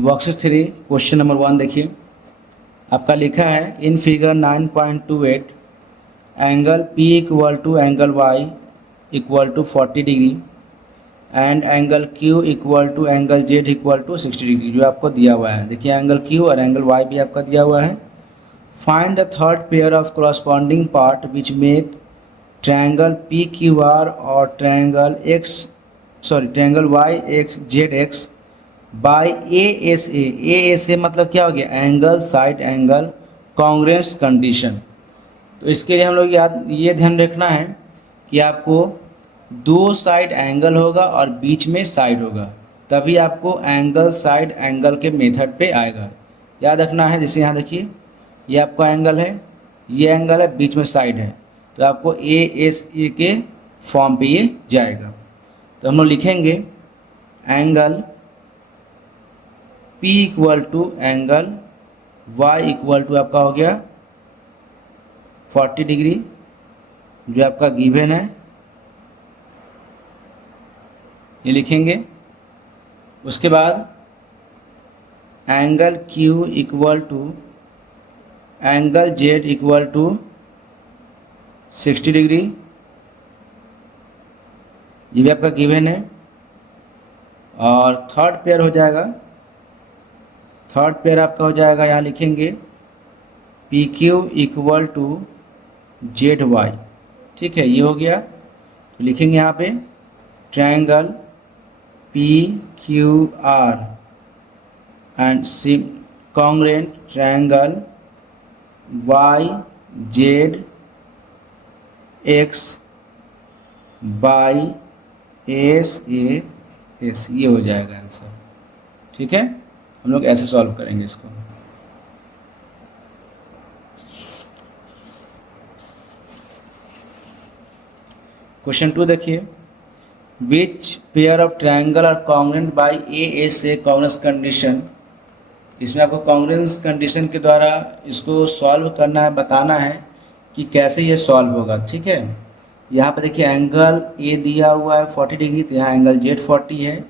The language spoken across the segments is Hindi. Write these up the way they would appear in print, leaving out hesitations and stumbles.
वर्कशीट 3 क्वेश्चन नंबर 1 देखिए। आपका लिखा है in figure 9.28 angle P equal to angle Y equal to 40 degree and angle Q equal to angle Z equal to 60 degree जो आपको दिया हुआ है। देखिए एंगल Q और एंगल Y भी आपका दिया हुआ है। Find the third pair of corresponding part which make triangle PQR और ट्रायंगल YXZX बाई ASA मतलब क्या हो गया, angle side angle congruence condition. तो इसके लिए हम लोग ये ध्यान रखना है कि आपको दो साइड एंगल होगा और बीच में साइड होगा, तभी आपको एंगल साइड एंगल के मेथड पे आएगा। याद रखना है। जैसे यहाँ देखिए ये आपका एंगल है, ये एंगल है, बीच में साइड है, तो आपको ASA के फॉर्म पे ये जाएगा। तो हम लोग लिखेंगे angle P equal to angle Y equal to आपका हो गया 40 डिग्री जो आपका गिवन है, ये लिखेंगे। उसके बाद angle Q equal to angle Z equal to 60 degree, ये भी आपका गिवन है। और थर्ड पेयर हो जाएगा, थर्ड पेयर आपका हो जाएगा, यहाँ लिखेंगे PQ इक्वल टू ZY। ठीक है, ये हो गया। तो लिखेंगे यहाँ पे triangle PQR and congruent triangle YZX by SAS, ये हो जाएगा आंसर। ठीक है, हम लोग ऐसे सॉल्व करेंगे इसको। क्वेश्चन 2 देखिए, which pair of triangle are congruent by ASA congruence condition. इसमें आपको कांग्रेंस कंडीशन के द्वारा इसको सॉल्व करना है, बताना है कि कैसे ये सॉल्व होगा। ठीक है, यहाँ पे देखिए एंगल A दिया हुआ है 40 डिग्री, तो यहाँ एंगल Z 40 है,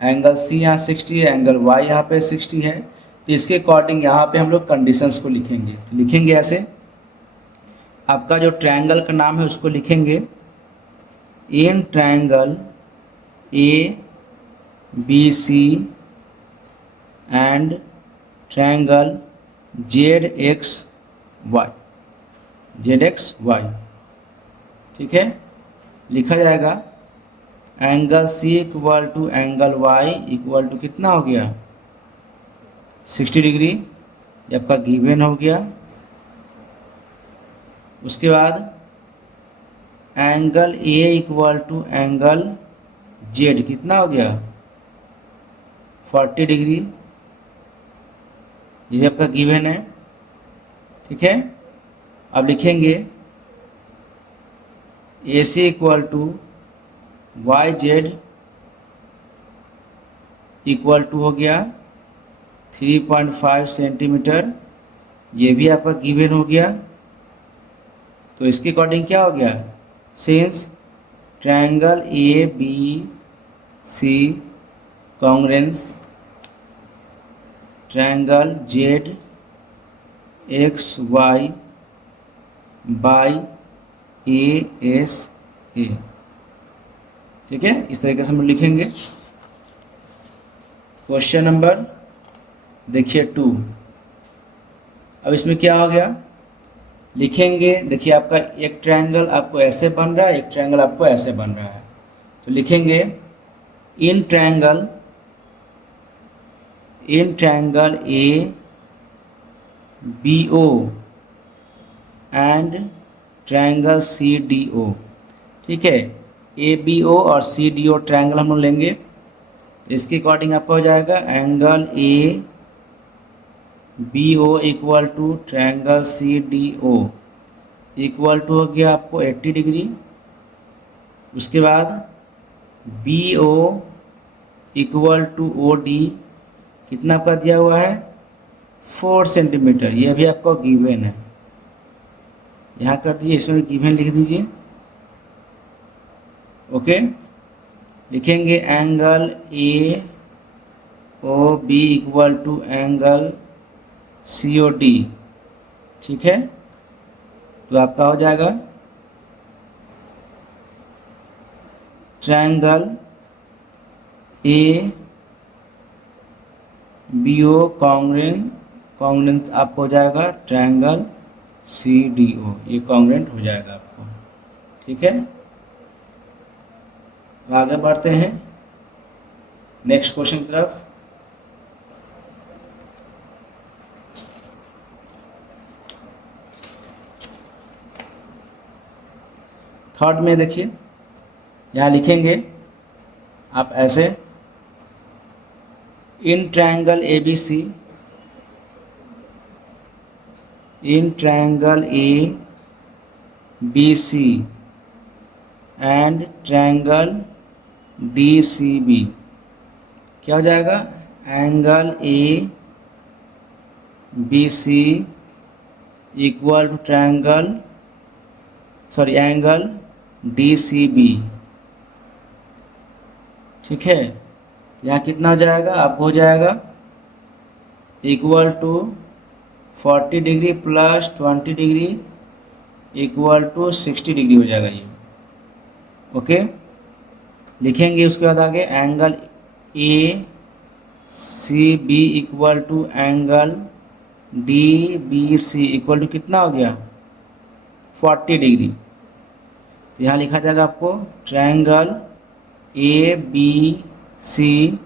एंगल C यहाँ 60 है, एंगल Y यहाँ पे 60 है। तो इसके अकॉर्डिंग यहाँ पे हम लोग कंडीशंस को लिखेंगे। तो लिखेंगे ऐसे, आपका जो ट्रायंगल का नाम है उसको लिखेंगे in triangle ABC and triangle ZXY। ठीक है, लिखा जाएगा angle C equal to angle Y equal to कितना हो गया 60 डिग्री, ये आपका गिवन हो गया। उसके बाद angle A equal to angle Z कितना हो गया 40 डिग्री, ये भी आपका गिवन है। ठीक है, अब लिखेंगे AC equal to YZ equal to हो गया 3.5 सेंटीमीटर, ये भी आपका गिवन हो गया। तो इसके अकॉर्डिंग क्या हो गया, since triangle ABC congruence triangle ZXY by ASA। ठीक है, इस तरीके से हम लिखेंगे। क्वेश्चन नंबर देखिए 2। अब इसमें क्या हो गया, लिखेंगे। देखिए आपका एक ट्रायंगल आपको ऐसे बन रहा है, एक ट्रायंगल आपको ऐसे बन रहा है। तो लिखेंगे in triangle ABO and triangle CDO। ठीक है, ABO और CDO ट्रायंगल हम लोग लेंगे। तो इसके अकॉर्डिंग आपका हो जाएगा angle ABO equal to triangle CDO equal to हो गया आपको 80 डिग्री। उसके बाद BO इक्वल टू OD कितना आपका दिया हुआ है 4 सेंटीमीटर, ये भी आपका गिवन है। यहाँ कर दीजिए, इसमें गिवन लिख दीजिए। ओके, लिखेंगे angle O B equal to angle C O D, ठीक है। तो आपका हो जाएगा triangle A B O congruent आपको हो जाएगा ट्रायंगल सी डी ओ, ये कॉन्ग्रेंट हो जाएगा आपको, ठीक है। आगे बढ़ते हैं नेक्स्ट क्वेश्चन की तरफ। थर्ड में देखिए, यहाँ लिखेंगे आप ऐसे, in triangle A B C, in triangle A B C and triangle D C B, क्या हो जाएगा, angle A B C equal to angle D C B, ठीक है। यहाँ कितना हो जाएगा, आपको हो जाएगा equal to 40 degree plus 20 degree equal to 60 degree हो जाएगा ये, ओके। लिखेंगे उसके बाद आगे angle A C B equal to angle D B C equal to कितना हो गया, 40 डिग्री। तो यहाँ लिखा जाएगा आपको triangle A B C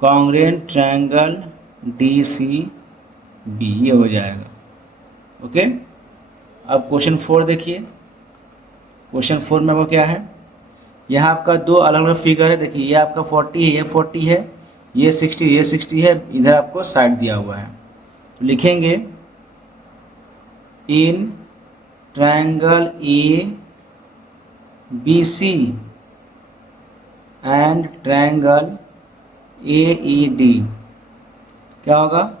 congruent triangle D C B, ये हो जाएगा, ओके। अब क्वेश्चन 4 देखिए। क्वेश्चन 4 में वो क्या है, यहाँ आपका दो अलग अलग फिगर है, देखिए ये आपका 40 है, ये 40 है, ये 60 है, इधर आपको साइड दिया हुआ है। तो लिखेंगे in triangle A B C and triangle A E D, क्या होगा,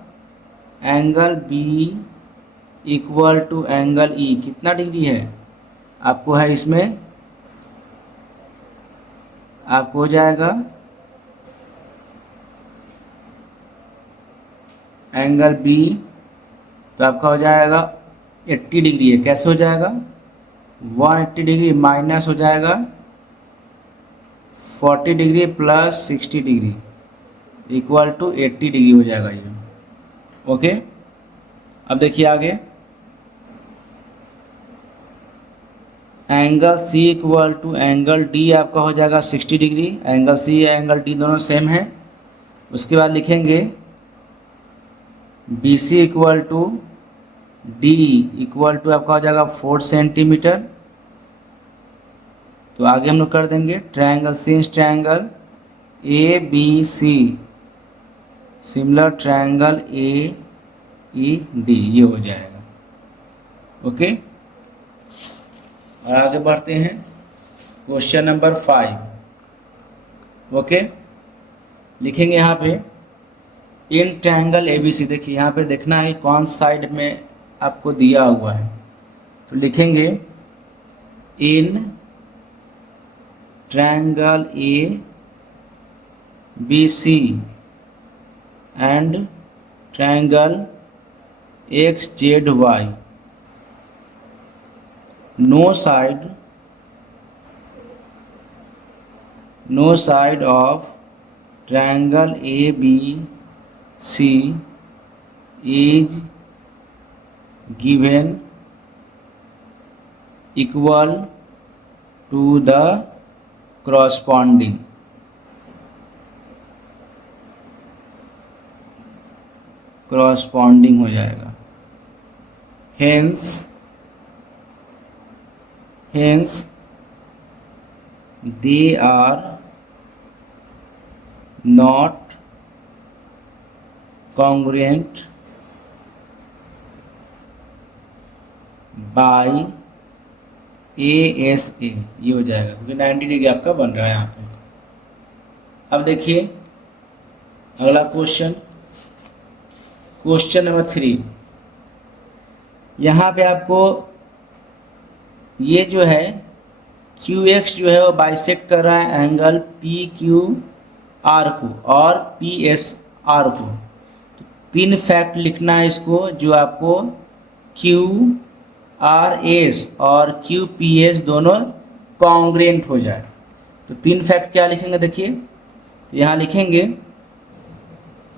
angle B equal to angle E कितना डिग्री है, आपको है इसमें, आपको हो जाएगा एंगल बी, तो आपका हो जाएगा 80 डिग्री है, कैसे हो जाएगा, 180 डिग्री माइनस हो जाएगा 40 degree plus 60 degree equal to 80 degree हो जाएगा ये, ओके। अब देखिए आगे, angle C equal to angle D आपका हो जाएगा 60 degree, angle C angle D दोनों सेम है। उसके बाद लिखेंगे B C equal to D equal to आपका हो जाएगा 4 सेंटीमीटर। तो आगे हम लोग कर देंगे triangle since triangle A B C similar triangle A E D, ये हो जाएगा, ओके। और आगे बढ़ते हैं क्वेश्चन नंबर 5, ओके। लिखेंगे यहाँ पे इन ट्रायंगल ए बी सी, देखिए यहाँ पे देखना है कौन साइड में आपको दिया हुआ है। तो लिखेंगे in triangle A B C and triangle X Z Y, no side of triangle A B C is given equal to the corresponding हो जाएगा। hence they are not congruent by ASA, ये हो जाएगा क्योंकि 90 डिग्री आपका बन रहा है यहाँ पे। अब देखिए अगला क्वेश्चन नंबर 3। यहाँ पे आपको ये जो है QX जो है वो बाइसेक्ट कर रहा है एंगल PQRS आर को और पी एस आर को। तो 3 फैक्ट लिखना है इसको जो आपको क्यू आर एस और क्यू पी एस दोनों कॉन्ग्रेंट हो जाए। तो 3 फैक्ट क्या लिखेंगे देखिए, तो यहाँ लिखेंगे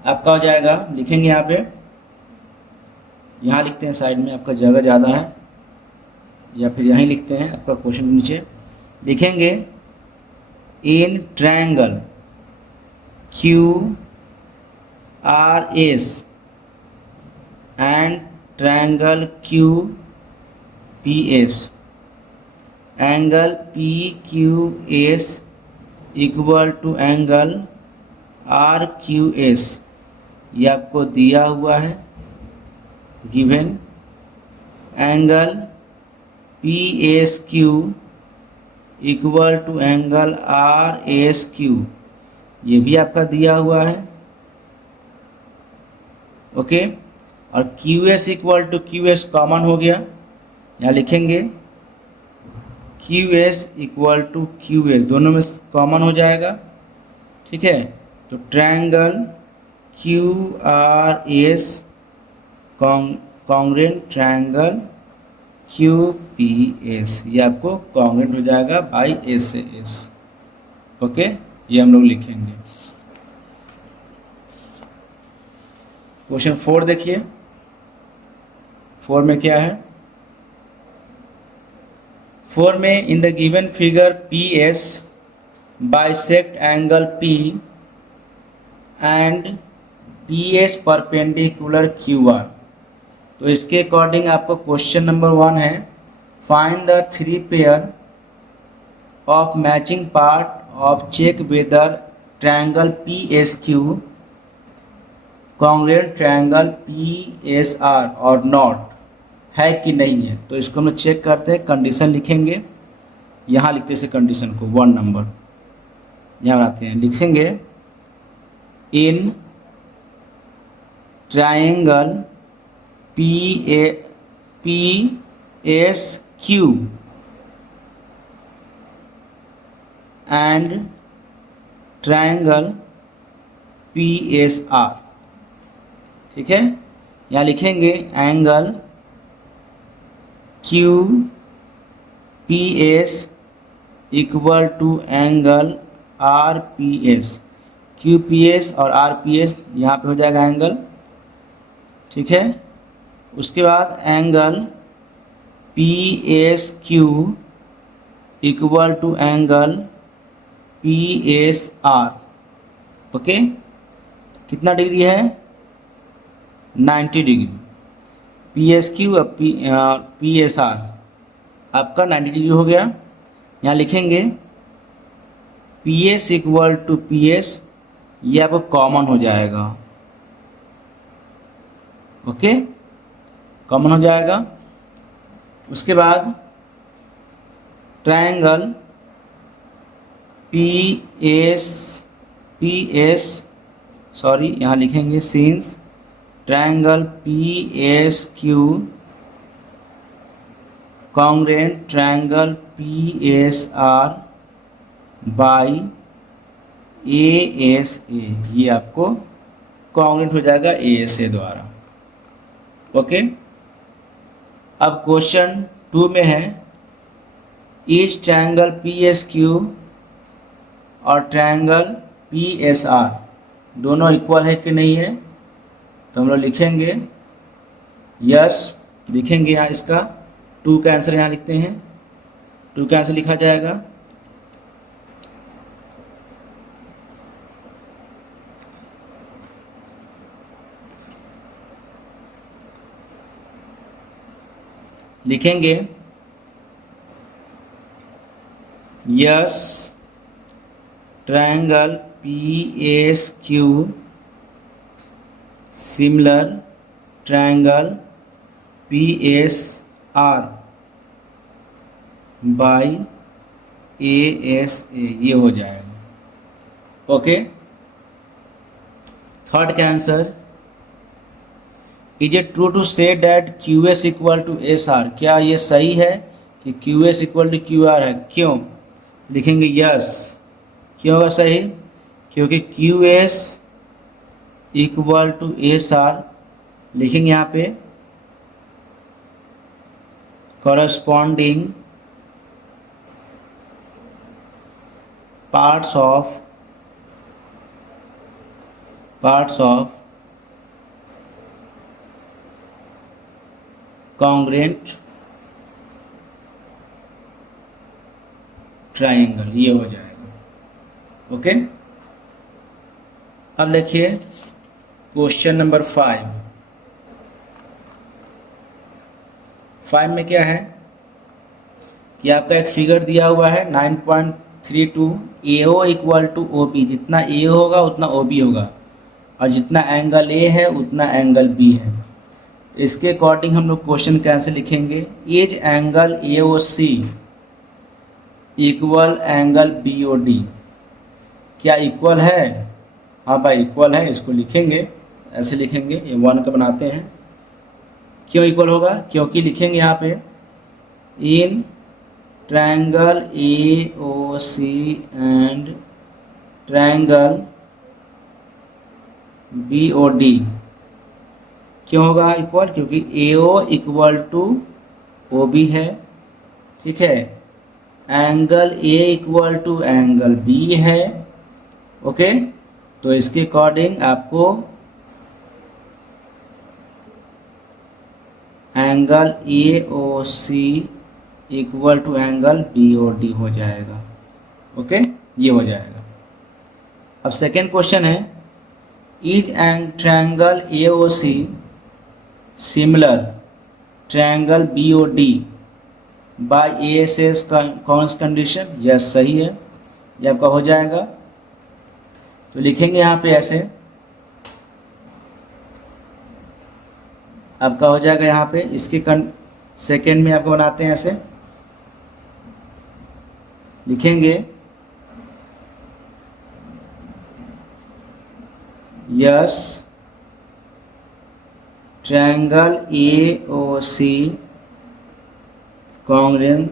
आपका हो जाएगा, लिखेंगे यहाँ पे, यहाँ लिखते हैं साइड में, आपका जगह ज़्यादा है, या फिर यहीं लिखते हैं आपका क्वेश्चन के नीचे लिखेंगे in triangle Q R S and triangle Q P S angle P Q S equal to angle R Q S, ये आपको दिया हुआ है given. Angle P S Q equal to angle R S Q, ये भी आपका दिया हुआ है, ओके। और Q S equal to Q S common हो गया, यहाँ लिखेंगे Q S equal to Q S, दोनों में कॉमन हो जाएगा, ठीक है। तो triangle Q R S congruent triangle Q P S, ये आपको कॉन्ग्रेंट हो जाएगा बाई एस से एस, ओके। ये हम लोग लिखेंगे। क्वेश्चन 4 देखिए, 4 में क्या है, 4 में in the given figure P S bisect angle P and P S perpendicular Q R. तो इसके अकॉर्डिंग आपको क्वेश्चन नंबर 1 है, find the 3 pair of matching part of check whether triangle P S Q congruent triangle P S R और नॉट, है कि नहीं है। तो इसको हम लोग चेक करते हैं, कंडीशन लिखेंगे, यहाँ लिखते हैं कंडीशन को 1 नंबर, यहाँ आते हैं, लिखेंगे in triangle P S Q and triangle P S R, ठीक है। यहाँ लिखेंगे angle Q P S equal to angle R P S, Q P S और आर पी एस यहाँ पे हो जाएगा एंगल, ठीक है। उसके बाद angle P S Q equal to angle P S R, okay. कितना डिग्री है, 90 डिग्री। पी एस क्यू और पी एस आर आपका 90 डिग्री हो गया। यहाँ लिखेंगे P S equal to P S, ये आपको कॉमन हो जाएगा, ओके, कॉमन हो जाएगा। उसके बाद ट्रायंगल पी एस सॉरी यहाँ लिखेंगे since triangle P S Q congruent triangle P S R by A S A, ये आपको कॉन्ग्रेंट हो जाएगा ए एस ए द्वारा, ओके। अब क्वेश्चन 2 में है each triangle P S Q और ट्रायंगल पी एस आर दोनों इक्वल है कि नहीं है। तो हम लोग लिखेंगे यस, लिखेंगे यहाँ इसका 2 का आंसर यहाँ लिखते हैं, 2 का आंसर लिखा जाएगा। लिखेंगे yes triangle P S Q similar triangle P S R by A S A, ये हो जाएगा, ओके। थर्ड का answer is it true to say that Q S equal to S R, क्या ये सही है कि Q S equal to Q R है, क्यों। लिखेंगे यस, क्यों होगा सही, क्योंकि Q S equal to S R लिखेंगे यहाँ पे corresponding parts of congruent triangle, ये हो जाएगा। ओके, अब देखिए क्वेश्चन नंबर 5 में क्या है कि आपका एक फिगर दिया हुआ है 9.32 AO इक्वल टू OB, जितना AO होगा उतना OB होगा और जितना एंगल A है उतना एंगल B है। तो इसके अकॉर्डिंग हम लोग क्वेश्चन कैसे लिखेंगे, is angle AOC equal angle BOD, क्या इक्वल है? हाँ भाई इक्वल है, इसको लिखेंगे ऐसे लिखेंगे, ये 1 का बनाते हैं। क्यों इक्वल होगा? क्योंकि लिखेंगे यहाँ पे in triangle AOC and triangle BOD। क्यों होगा इक्वल? क्योंकि AO इक्वल टू OB है, ठीक है, angle A equal to angle B है। ओके, तो इसके अकॉर्डिंग आपको angle AOC equal to angle BOD हो जाएगा। ओके, ये हो जाएगा। अब सेकेंड क्वेश्चन है, is triangle AOC similar triangle BOD by ASS कौन सी कंडीशन? यस, सही है, ये आपका हो जाएगा। तो लिखेंगे यहाँ पे ऐसे, आपका हो जाएगा यहाँ पे, इसके सेकेंड में आपको बनाते हैं ऐसे, लिखेंगे yes triangle AOC congruent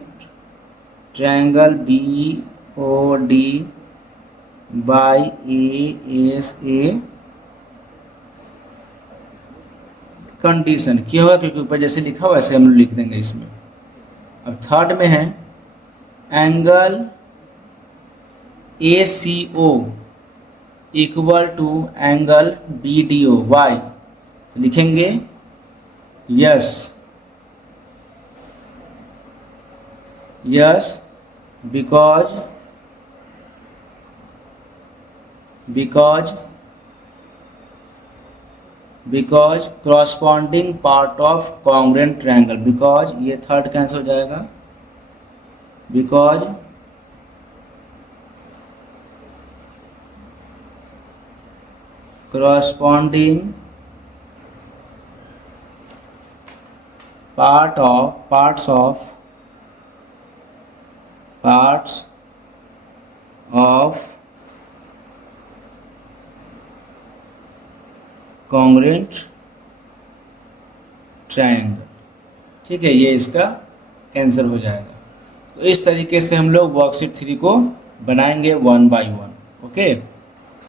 triangle BOD by ASA condition. क्यों होगा? क्योंकि ऊपर जैसे लिखा हुआ वैसे हम लोग लिख देंगे इसमें। अब थर्ड में है angle ACO equal to angle BDO why, तो लिखेंगे yes because corresponding part of congruent triangle, because ये थर्ड कैंसिल हो जाएगा, because corresponding parts of congruent triangle, ठीक है, ये इसका आंसर हो जाएगा। तो इस तरीके से हम लोग वर्कशीट 3 को बनाएंगे 1 बाय 1। ओके।